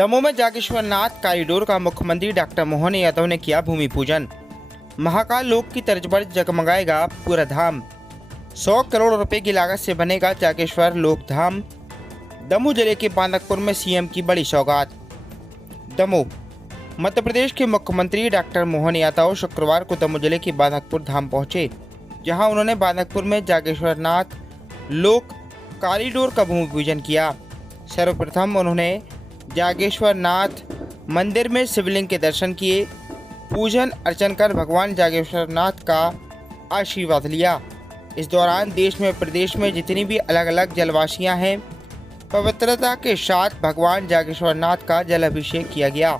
दमोह में जागेश्वर नाथ कॉरिडोर का मुख्यमंत्री डॉक्टर मोहन यादव ने किया भूमि पूजन। महाकाल लोक की तर्ज पर जगमगाएगा पूरा धाम। 100 करोड़ रुपए की लागत से बनेगा जागेश्वर लोक धाम। दमोह जिले के बांदकपुर में सीएम की बड़ी सौगात। दमोह मध्य प्रदेश के मुख्यमंत्री डॉक्टर मोहन यादव शुक्रवार को दमोह जिले के बांदकपुर धाम पहुंचे, जहां उन्होंने बांदकपुर में जागेश्वर नाथ लोक कॉरिडोर का भूमि पूजन किया। सर्वप्रथम उन्होंने जागेश्वर नाथ मंदिर में शिवलिंग के दर्शन किए, पूजन अर्चन कर भगवान जागेश्वर नाथ का आशीर्वाद लिया। इस दौरान देश में प्रदेश में जितनी भी अलग अलग जलवासियां हैं, पवित्रता के साथ भगवान जागेश्वर नाथ का जल अभिषेक किया गया।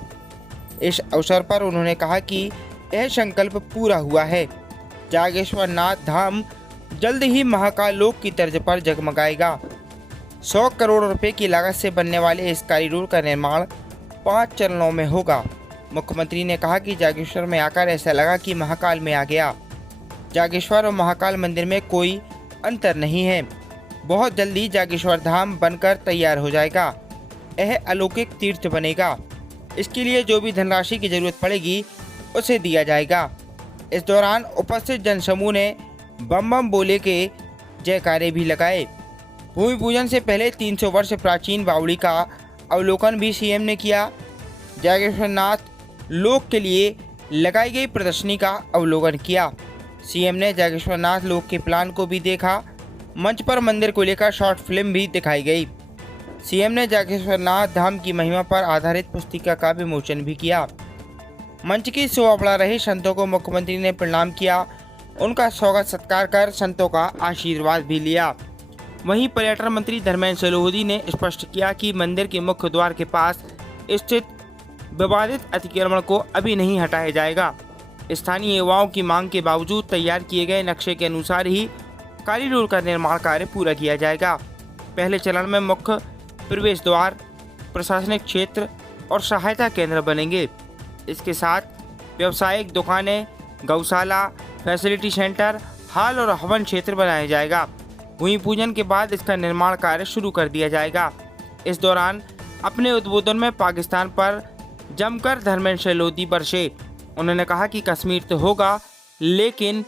इस अवसर पर उन्होंने कहा कि यह संकल्प पूरा हुआ है। जागेश्वर नाथ धाम जल्द ही महाकाल लोक की तर्ज पर जगमगाएगा। 100 करोड़ रुपए की लागत से बनने वाले इस कॉरिडोर का निर्माण 5 चरणों में होगा। मुख्यमंत्री ने कहा कि जागेश्वर में आकर ऐसा लगा कि महाकाल में आ गया। जागेश्वर और महाकाल मंदिर में कोई अंतर नहीं है। बहुत जल्दी जागेश्वर धाम बनकर तैयार हो जाएगा। यह अलौकिक तीर्थ बनेगा। इसके लिए जो भी धनराशि की जरूरत पड़ेगी उसे दिया जाएगा। इस दौरान उपस्थित जनसमूह ने बम बम बोले के जयकारे भी लगाए। भूमि पूजन से पहले 300 वर्ष प्राचीन बावड़ी का अवलोकन भी सीएम ने किया। जागेश्वर नाथ लोक के लिए लगाई गई प्रदर्शनी का अवलोकन किया। सीएम ने जागेश्वर नाथ लोक के प्लान को भी देखा। मंच पर मंदिर को लेकर शॉर्ट फिल्म भी दिखाई गई। सीएम ने जागेश्वर नाथ धाम की महिमा पर आधारित पुस्तिका का विमोचन भी किया। मंच की शोभा बढ़ा रहे संतों को मुख्यमंत्री ने प्रणाम किया, उनका स्वागत सत्कार कर संतों का आशीर्वाद भी लिया। वहीं पर्यटन मंत्री धर्मेंद्र सलोदी ने स्पष्ट किया कि मंदिर के मुख्य द्वार के पास स्थित विवादित अतिक्रमण को अभी नहीं हटाया जाएगा। स्थानीय युवाओं की मांग के बावजूद तैयार किए गए नक्शे के अनुसार ही कॉरिडोर का निर्माण कार्य पूरा किया जाएगा। पहले चरण में मुख्य प्रवेश द्वार, प्रशासनिक क्षेत्र और सहायता केंद्र बनेंगे। इसके साथ व्यावसायिक दुकानें, गौशाला, फैसिलिटी सेंटर, हॉल और हवन क्षेत्र बनाया जाएगा। भूमि पूजन के बाद इसका निर्माण कार्य शुरू कर दिया जाएगा। इस दौरान अपने उद्बोधन में पाकिस्तान पर जमकर धर्मेंद्र सलोदी बरसे। उन्होंने कहा कि कश्मीर तो होगा लेकिन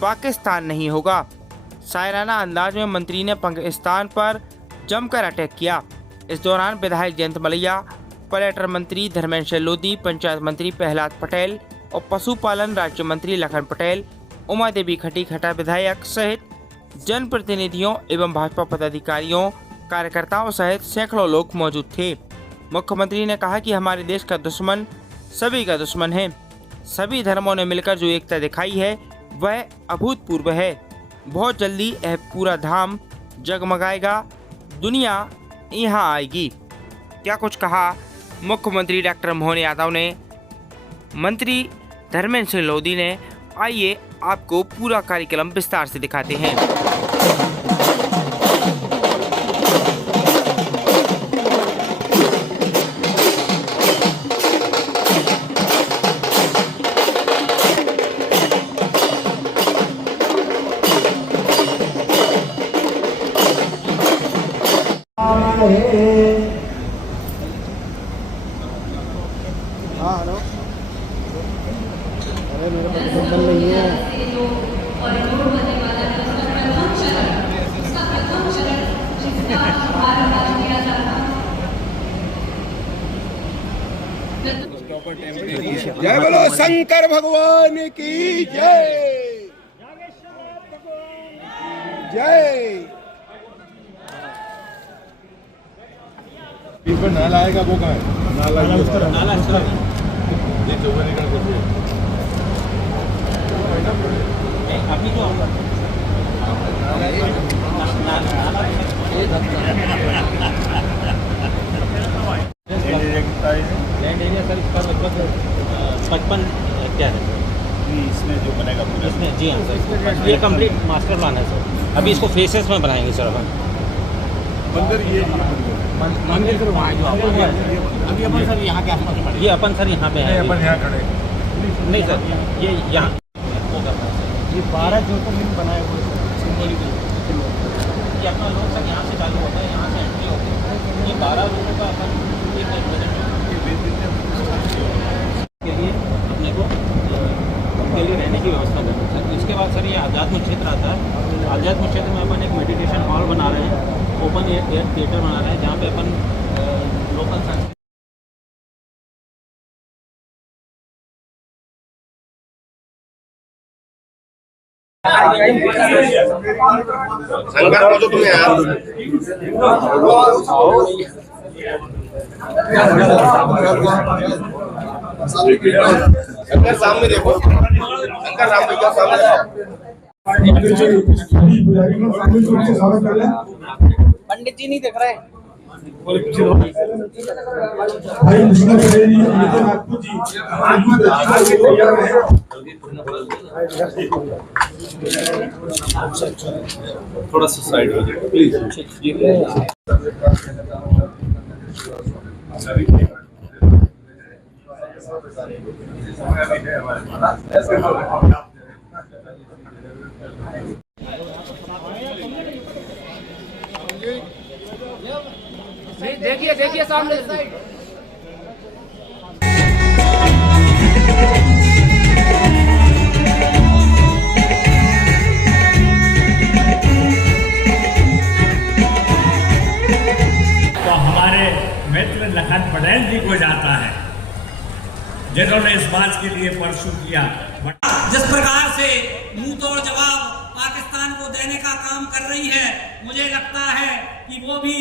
पाकिस्तान नहीं होगा। शायराना अंदाज में मंत्री ने पाकिस्तान पर जमकर अटैक किया। इस दौरान विधायक जयंत मलैया, पर्यटन मंत्री धर्मेंद्र सलोदी, पंचायत मंत्री प्रहलाद पटेल और पशुपालन राज्य मंत्री लखन पटेल, उमा देवी खटीखटा विधायक सहित जनप्रतिनिधियों एवं भाजपा पदाधिकारियों, कार्यकर्ताओं सहित सैकड़ों लोग मौजूद थे। मुख्यमंत्री ने कहा कि हमारे देश का दुश्मन सभी का दुश्मन है। सभी धर्मों ने मिलकर जो एकता दिखाई है वह अभूतपूर्व है। बहुत जल्दी यह पूरा धाम जगमगाएगा, दुनिया यहाँ आएगी। क्या कुछ कहा मुख्यमंत्री डॉक्टर मोहन यादव ने, मंत्री धर्मेंद्र सलोदी ने। आइए आपको पूरा कार्यक्रम विस्तार से दिखाते हैं। हाँ हेलो, अरे मेरे पास नंबर नहीं है। जय बोलो शंकर भगवान की जय। जय पर नाला आएगा वो कहाँ है? नाला ये जो बनेगा अभी जो लैंड एरिया सर इसका लगभग 55 हेक्टेयर है। इसमें जो बनेगा पूरा इसमें, जी हाँ सर, ये कंप्लीट मास्टर प्लान है सर। अभी इसको फेसेस में बनाएंगे सर। अपन मंदिर ये मंदिर सर वहाँ जो अभी अपन सर यहाँ के आसपास, ये अपन सर यहाँ पे है। अपन यहाँ खड़े नहीं सर, ये यहाँ ये 12 ज्योतिर्लिंग बनाए हुए सिंबॉलिक। ये अपना लोग सर यहाँ से चालू होता है, यहाँ से एंट्री होती है। ये 12 लोगों का अपन एक पंचायत क्षेत्र में अपन एक मेडिटेशन हॉल बना रहे हैं, ओपन एयर थिएटर बना रहे हैं, जहाँ पे अपन लोकल शंकर को तो तुम्हें यार शंकर सामने देखो, शंकर सामने क्या सामने पंडित जी नहीं दिख रहे। थोड़ा सा साइड हो जाए प्लीज। देखिए देखिए सामने तो हमारे मित्र लखन पटेल जी को जाता है, जिन्होंने इस बात के लिए परसू किया। जिस प्रकार से मुंह तोड़ जवाब पाकिस्तान को देने का काम कर रही है, मुझे लगता है कि वो भी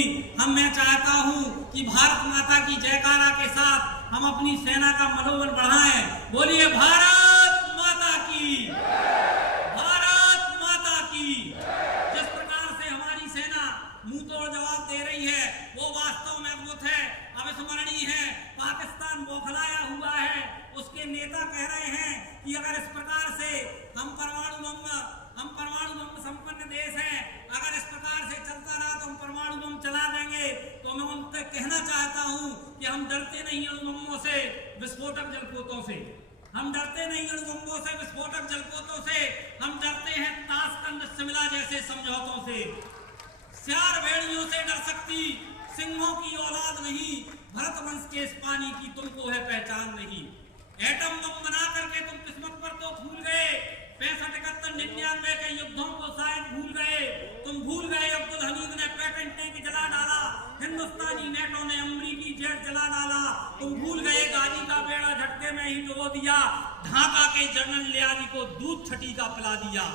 मैं चाहता हूं कि भारत माता की जयकारा के साथ हम अपनी सेना का मनोबल बढ़ाएं। बोलिए भारत माता की, भारत माता की। जिस प्रकार से हमारी सेना मुंह तोड़ जवाब दे रही है वो वास्तव में अद्भुत है, अविस्मरणीय है। पाकिस्तान बौखलाया हुआ है, उसके नेता कह रहे हैं कि अगर इस प्रकार से हम परमाणु बम संपन्न देश हैं, अगर इस प्रकार से चलता रहा तो हम परमाणु बम चला देंगे। तो मैं उनसे कहना चाहता हूं कि हम डरते नहीं अणु बमों से, विस्फोटक जलपोतों से। हम डरते नहीं अणु बमों से, विस्फोटक जलपोतों से। हम डरते हैं ताशकंद शिमला जैसे समझौतों से। सियार भेड़ियों से डर सकती सिंहों की औलाद नहीं, भरत वंश के इस पानी की तुमको है पहचान नहीं। एटम बम बना करके तुम किस्मत पर तो भूल गए, 65, 71, 99 के युद्धों को शायद भूल गए। तुम भूल गए अब्दुल हमीद ने पेटेंट ने जला डाला, हिंदुस्तानी नेटो ने अमरीकी जेट जला डाला। तुम भूल गए गाजी का बेड़ा झटके में ही डुबो दिया, ढाका के जनरल लियारी को दूध छठी का पिला दिया।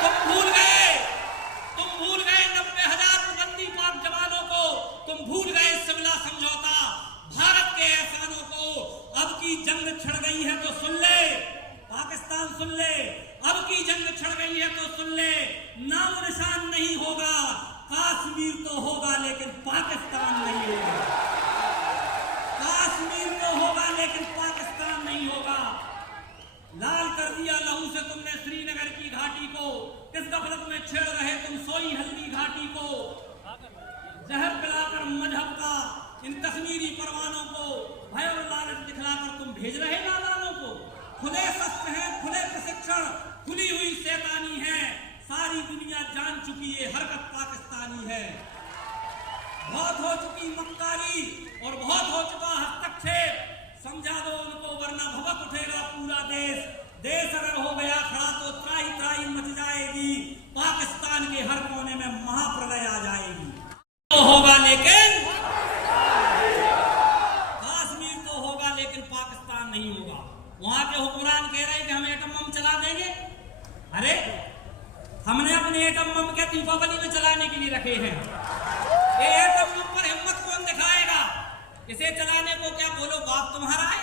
तुम भूल गए 90,000 बंदी पाक जवानों को, तुम भूल गए शिमला समझौता, भारत के एहसानों को। अब की जंग छिड़ गई है तो सुन ले पाकिस्तान, सुन ले, अब की जंग छिड़ गई है तो सुन ले। नाम निशान नहीं होगा, कश्मीर तो होगा लेकिन पाकिस्तान नहीं होगा। कश्मीर तो होगा लेकिन पाकिस्तान नहीं होगा। लाल कर दिया लहू से तुमने श्रीनगर की घाटी को, किस गफलत में छेड़ रहे तुम सोई हल्दी घाटी को। जहर पिलाकर मजहब का इन कश्मीरी परवानों को, भय और लालच दिखलाकर तुम भेज रहे नादानों को। खुले शस्त्र हैं, खुले प्रशिक्षण, खुली हुई शैतानी है, सारी दुनिया जान चुकी है हरकत पाकिस्तानी है। बहुत हो चुकी मक्कारी और बहुत हो चुका हस्तक्षेप, समझा दो उनको वरना भभक उठेगा पूरा देश। देश अगर हो गया खड़ा तो त्राही त्राही मच जाएगी, पाकिस्तान के हर कोने में महाप्रलय आ जाएगी। तो होगा लेकिन कश्मीर तो होगा लेकिन पाकिस्तान नहीं होगा। वहां के हुक्मरान कह रहे हैं कि हम एटम बम चला देंगे। अरे हमने अपने एटम बम के दीपावली में चलाने के लिए रखे हैं। ये एटम बम पर हिम्मत कौन दिखाएगा? इसे चलाने को क्या बोलो बाप तुम्हारा है?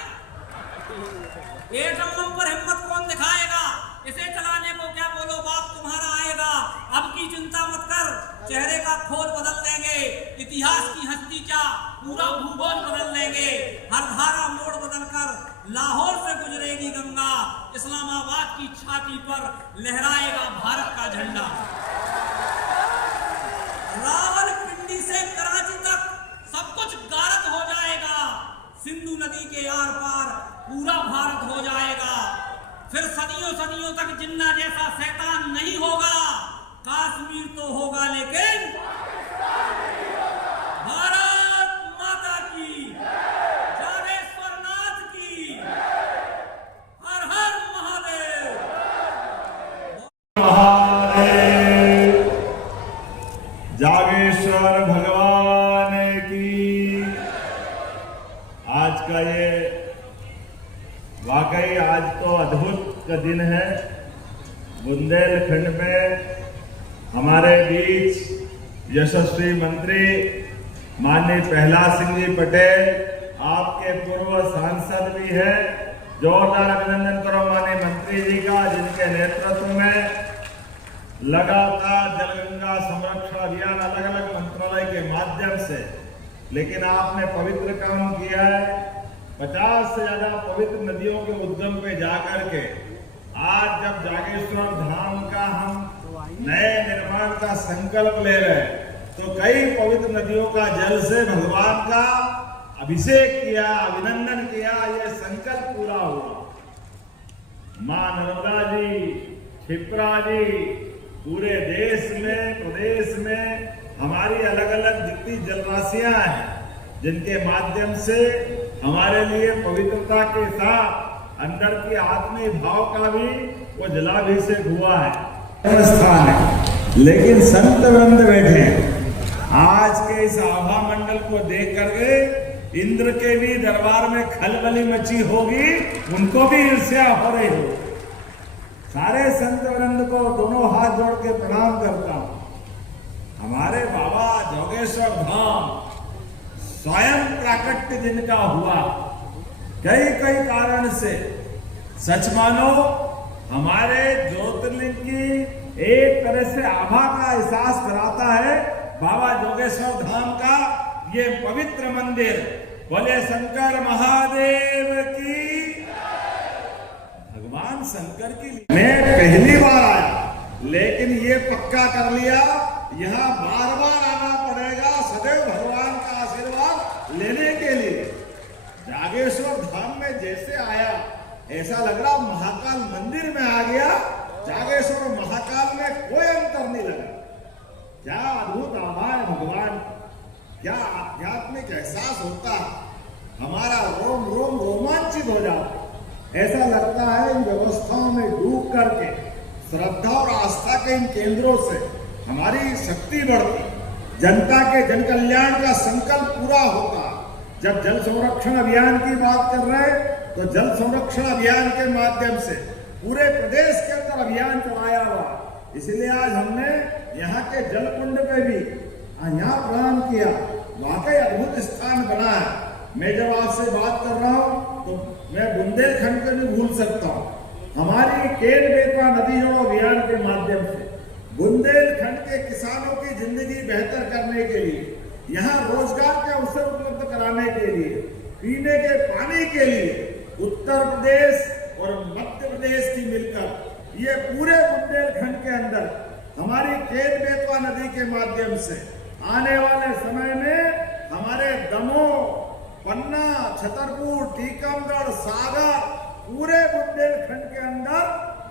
एटम बम पर हिम्मत कौन दिखाएगा? इसे चलाने को क्या बोलो बाप तुम्हारा आएगा। अब की चिंता मत कर, चेहरे का खोल बदल देंगे, इतिहास की हस्ती क्या पूरा भूगोल बदल देंगे। हर धारा मोड़ बदल कर लाहौर से गुजरेगी गंगा, इस्लामाबाद की छाती पर लहराएगा भारत का झंडा। रावलपिंडी से कराची तक सब कुछ गारत हो जाएगा, सिंधु नदी के आर पार पूरा भारत हो जाएगा। फिर सदियों सदियों तक जिन्ना जैसा शैतान नहीं होगा। कश्मीर तो होगा लेकिन भारत माता की, जागेश्वरनाथ की, हर हर महादेव। का ये वाकई आज तो अद्भुत का दिन है। बुंदेलखंड में हमारे बीच यशस्वी मंत्री माननीय प्रहलाद सिंह जी पटेल, आपके पूर्व सांसद भी है। जोरदार अभिनंदन करो माननीय मंत्री जी का, जिनके नेतृत्व में लगातार जलगंगा संरक्षण अभियान अलग अलग मंत्रालय के माध्यम से, लेकिन आपने पवित्र काम किया है। 50 से ज्यादा पवित्र नदियों के उद्गम पे जाकर के आज जब जागेश्वर धाम का हम नए निर्माण का संकल्प ले रहे हैं, तो कई पवित्र नदियों का जल से भगवान का अभिषेक किया, अभिनंदन किया, ये संकल्प पूरा हुआ। मां नर्मदा जी, क्षिप्रा जी, पूरे देश में, प्रदेश में हमारी अलग अलग जितनी जलराशियां हैं, जिनके माध्यम से हमारे लिए पवित्रता के साथ अंदर की आत्मीय भाव का भी वो जलाभिषेक हुआ है। स्थान है, लेकिन संत वृंद बैठे हैं। आज के इस आभा मंडल को देख करके इंद्र के भी दरबार में खलबली मची होगी, उनको भी ईर्ष्या हो रही हो। सारे संत वृंद को दोनों हाथ जोड़ के प्रणाम करता हूं। हमारे बाबा जोगेश्वर धाम स्वयं प्राकट्य जिनका हुआ, कई कई कारण से, सच मानो हमारे ज्योतिर्लिंग की एक तरह से आभा का एहसास कराता है बाबा जोगेश्वर धाम का ये पवित्र मंदिर। बोले शंकर महादेव की। भगवान शंकर की मैं पहली बार आया, लेकिन ये पक्का कर लिया, यहाँ बार बार आना पड़ेगा सदैव भगवान का आशीर्वाद लेने के लिए। जागेश्वर धाम में जैसे आया, ऐसा लग रहा महाकाल मंदिर में आ गया। जागेश्वर और महाकाल में कोई अंतर नहीं लगा। क्या अद्भुत आभा है भगवान, क्या आध्यात्मिक एहसास होता है, हमारा रोम रोम रोमांचित हो जाता है। ऐसा लगता है इन व्यवस्थाओं में डूब करके श्रद्धा और आस्था के इन केंद्रों से हमारी शक्ति बढ़ती, जनता के जन कल्याण का संकल्प पूरा होता। जब जल संरक्षण अभियान की बात कर रहे हैं, तो जल संरक्षण अभियान के माध्यम से पूरे प्रदेश के अंदर अभियान चलाया हुआ। इसलिए आज हमने यहाँ के जल कुंड पे भी यहाँ प्रणाम किया। वाकई अद्भुत स्थान बना है। मैं जब आपसे बात कर रहा हूँ तो मैं बुंदेलखंड को नहीं भूल सकता हूँ। हमारी केन बेतवा नदी जोड़ो अभियान के माध्यम से बुंदेलखंड के किसानों की जिंदगी बेहतर करने के लिए, यहाँ रोजगार के अवसर उपलब्ध कराने के लिए, पीने के पानी के लिए उत्तर प्रदेश और मध्य प्रदेश की मिलकर ये पूरे बुंदेलखंड के अंदर हमारी केन बेतवा नदी के माध्यम से आने वाले समय में हमारे दमोह, पन्ना, छतरपुर, टीकमगढ़, सागर, पूरे बुंदेलखंड के अंदर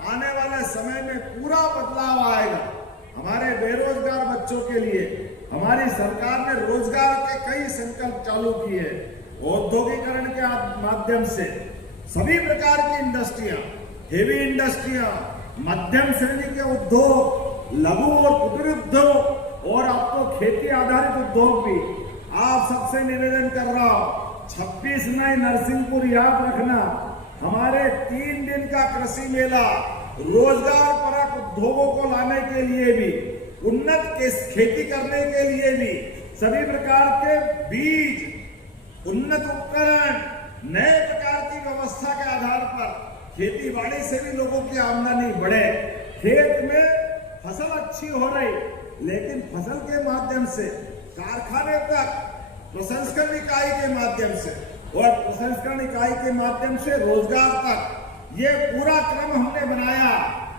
आने वाले समय में पूरा बदलाव आएगा। हमारे बेरोजगार बच्चों के लिए हमारी सरकार ने रोजगार के कई संकल्प चालू किए। औद्योगिकरण के माध्यम से सभी प्रकार की इंडस्ट्रियां, हेवी इंडस्ट्रियां, मध्यम श्रेणी के उद्योग, लघु और कुटीर उद्योग और आपको खेती आधारित उद्योग भी। आप सबसे निवेदन कर रहा हूं, 26 मई नरसिंहपुर याद रखना, हमारे 3 दिन का कृषि मेला रोजगार परक उद्योगों को लाने के लिए भी, उन्नत खेती करने के लिए भी, सभी प्रकार के बीज, उन्नत उपकरण, नए प्रकार की व्यवस्था के आधार पर खेती बाड़ी से भी लोगों की आमदनी बढ़े। खेत में फसल अच्छी हो रही, लेकिन फसल के माध्यम से कारखाने तक, प्रसंस्करण इकाई के माध्यम से और प्रसंस्करण इकाई के माध्यम से रोजगार तक, ये पूरा क्रम हमने बनाया।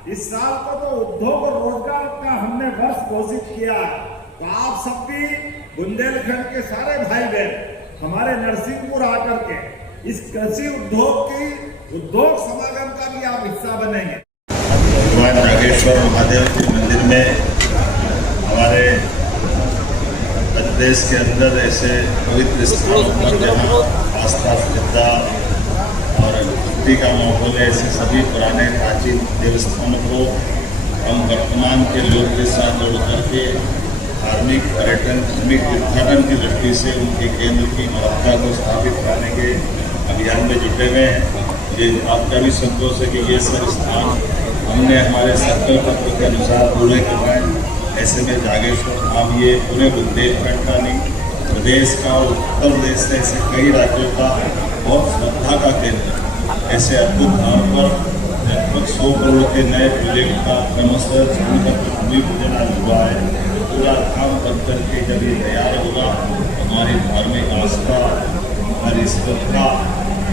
इस साल को तो उद्योग और रोजगार का हमने वर्ष घोषित किया। तो आप सब भी बुंदेलखंड के सारे भाई बहन हमारे नरसिंहपुर आकर के इस कृषि उद्योग समागम का भी आप हिस्सा बनेंगे। भगवान नागेश्वर महादेव के मंदिर में हमारे प्रदेश के अंदर ऐसे पवित्र स्थानों पर जहाँ आस्था, श्रद्धा और भक्ति का माहौल है, ऐसे सभी पुराने प्राचीन देवस्थानों को हम वर्तमान के लोग के साथ जोड़ करके धार्मिक पर्यटन, धार्मिक तीर्थाटन की दृष्टि से उनके केंद्र की महत्ता को स्थापित करने के अभियान में जुटे हुए हैं। ये आपका भी संतोष है कि ये सब स्थान हमने हमारे संकल्प पत्र के अनुसार पूरे करवाए। ऐसे में जागेश्वर धाम ये पूरे बुंदेलखंड का नहीं, प्रदेश का और उत्तर प्रदेश से ऐसे कई राज्यों का बहुत श्रद्धा का केंद्र है। ऐसे अद्भुत धाम पर लगभग 100 करोड़ के नए प्रोजेक्ट का क्रमशः भूमि पूजन आज हुआ है। पूरा धाम बनकर के जब ये तैयार होगा, हमारी धार्मिक आस्था, हमारी श्रद्धा,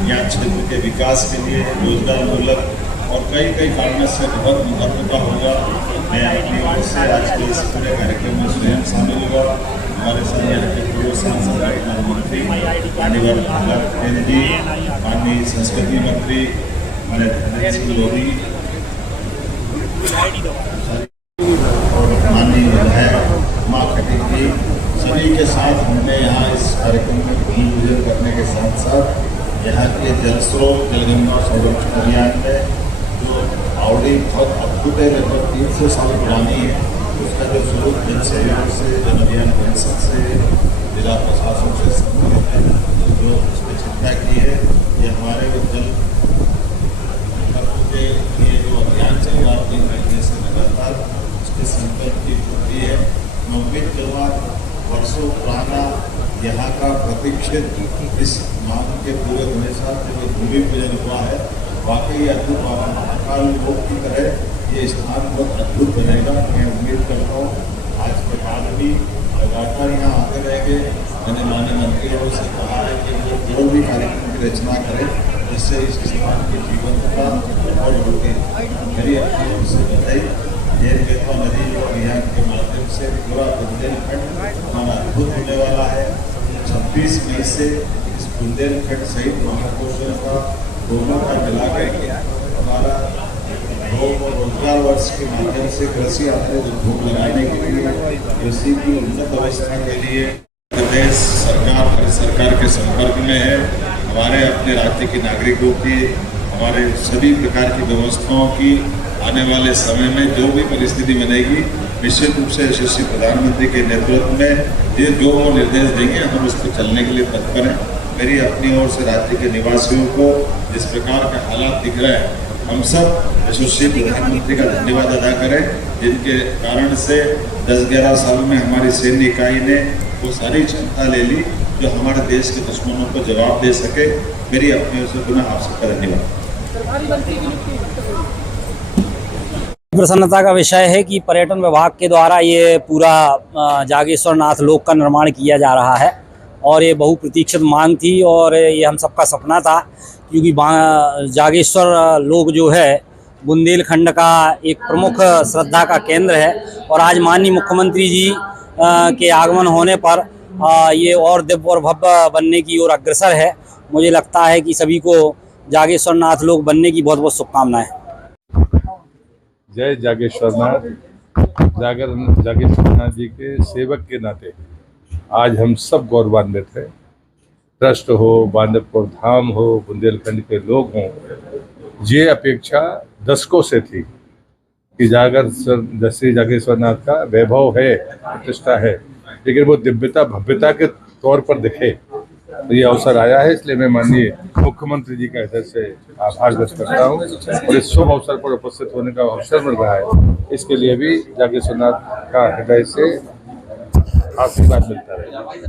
यहाँ क्षेत्र के विकास के लिए रोजगार मूलक और कई कारणों से बहुत महत्व का होगा। मैं अपनी ओर से आज के इस पूरे कार्यक्रम में स्वयं शामिल हुआ। हमारे साथ यहाँ के पूर्व सांसद राजनाथ मंत्री माननीय प्रहलाद पटेल जी, माननीय संस्कृति मंत्री हमारे धर्मेंद्र सिंह लोधी और माननीय विधायक उमा खटीक जी, सभी के साथ हमने यहाँ इस कार्यक्रम में भूमि पूजन करने के साथ साथ यहाँ के जल स्रोत जलगंगा संरक्षण अभियान में जो आवड़ी बहुत अद्भुत है, लगभग 300 साल पुरानी है, उसका जो स्वरूप जन सहयोग से, जन अभियान परिषद से, जिला प्रशासन से संबंधित है, जो उसने चिंता की है, ये हमारे जल के लिए जो अभियान चल रहा है 3 महीने से लगातार, उसके संकल्प की पूर्ति है। मैं उम्मीद करूँगा वर्षों पुराना यहाँ का प्रतीक्षित इस मांग के पूरे होने साथ जो भूमि पूजन हुआ है, वाकई अद्भुत महाकाल योग की तरह ये स्थान बहुत अद्भुत बनेगा। मैं उम्मीद करता हूँ आज के बाद भी लगातार यहाँ आते रहेंगे। मैंने माननीय मंत्रियों से कहा है कि वो जो भी कार्यक्रम की रचना करें जिससे इस स्थान की जीवंतता और बढ़े। मेरी अपनी ओर से बताई ये बेतवा नदी जो अभियान के माध्यम से पूरा बुंदेलखंड हमारा अद्भुत होने वाला है। 26 मई से इस बुंदेलखंड सहित महाकोशल का दोनों का मिला करके हमारा रोजगार वर्ष के माध्यम से कृषि आधारित उद्योग लगाने के लिए, कृषि की उन्नत अवस्था के लिए प्रदेश सरकार भारत सरकार के संपर्क में है। हमारे अपने राज्य के नागरिकों की, हमारे सभी प्रकार की व्यवस्थाओं की आने वाले समय में जो भी परिस्थिति बनेगी, निश्चित रूप से यशस्वी प्रधानमंत्री के नेतृत्व में ये जो वो निर्देश देंगे हम उस पर चलने के लिए तत्पर हैं। मेरी अपनी ओर से राज्य के निवासियों को जिस प्रकार के हालात दिख रहे हैं, हम सब यशस्वी प्रधानमंत्री का धन्यवाद अदा करें, जिनके कारण से 10-11 साल में हमारी सैन्य इकाई ने वो सारी क्षमता ले ली जो हमारे देश के दुश्मनों को जवाब दे सके। मेरी अपनी ओर से पुनः आप सबका धन्यवाद। प्रसन्नता का विषय है कि पर्यटन विभाग के द्वारा ये पूरा जागेश्वर नाथ लोक का निर्माण किया जा रहा है और ये बहुप्रतीक्षित मांग थी और ये हम सबका सपना था, क्योंकि जागेश्वर लोक जो है बुंदेलखंड का एक प्रमुख श्रद्धा का केंद्र है और आज माननीय मुख्यमंत्री जी के आगमन होने पर ये और दिव्य और भव्य बनने की ओर अग्रसर है। मुझे लगता है कि सभी को जागेश्वर नाथ लोक बनने की बहुत बहुत शुभकामनाएं। जय जागेश्वरनाथ। जागेश्वरनाथ जी के सेवक के नाते आज हम सब गौरवान्वित हैं। ट्रस्ट हो, बांदवपुर धाम हो, बुंदेलखंड के लोग हों, ये अपेक्षा दशकों से थी कि श्री जागेश्वरनाथ का वैभव है, प्रतिष्ठा है, लेकिन वो दिव्यता भव्यता के तौर पर दिखे। तो ये अवसर आया है, इसलिए मैं माननीय मुख्यमंत्री जी का हृदय से आभार व्यक्त करता हूँ और इस शुभ अवसर पर उपस्थित होने का अवसर मिल रहा है, इसके लिए भी जागेश्वरनाथ का हृदय से आशीर्वाद मिलता है।